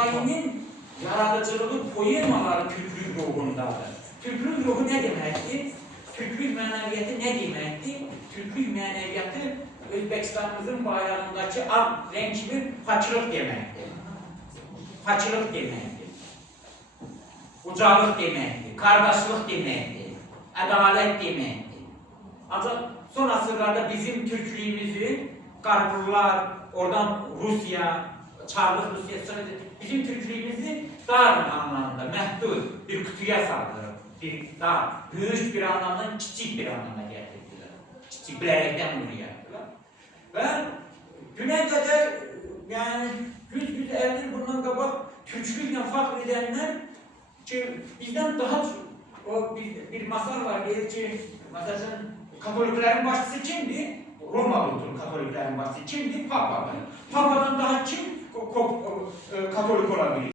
şairin yaradıcılığı poemaları Türklük ruhundadır. Türklük ruhu ne demektir? Türklük mənəviyyatı ne demektir? Türklük mənəviyyatı Özbekistanımızın bayrağındaki ağ renk gibi paçılık demektir. Paçılık demektir. Ucalık demektir. Kardeşlik demektir. Adalet demektir. Ancak son asırlarda bizim Türklüğümüzü Qarburlar, oradan Rusya, Çarlık Rusyası, bizim Türklüğümüzü dar anlamda, məhdud bir kutuya saldırıb, bir dar, büyük bir anlamdan küçük bir anlamda getirdiler. Küçük bilərekten bunu yaptılar. Ve güne kadar yani 100-150 bundan qabaq Türklükle fəxr edenler ki bizden daha o bir masal var, deyir ki mesela Katoliklerin başçısı kimdi? Romalıdır Katoliklerin başçısı kimdi? Papadır. Papadan daha kim Katolik olabilir?